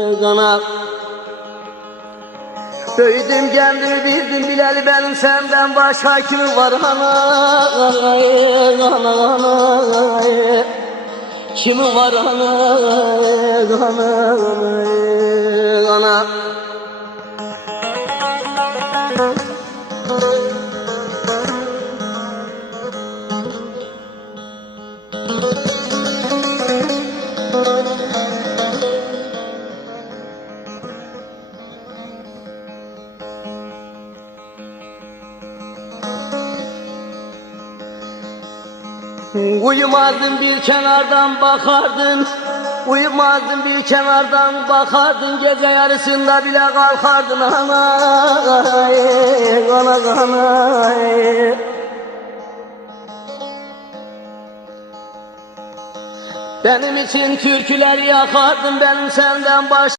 Ana büyüdüm kendim bildim bileli benim senden başka kimi var ana kimi var ana Uyumazdın bir kenardan bakardın, uyumazdın bir kenardan bakardın, gece yarısında bile kalkardın ana. Benim için türküler yakardın, benim senden baş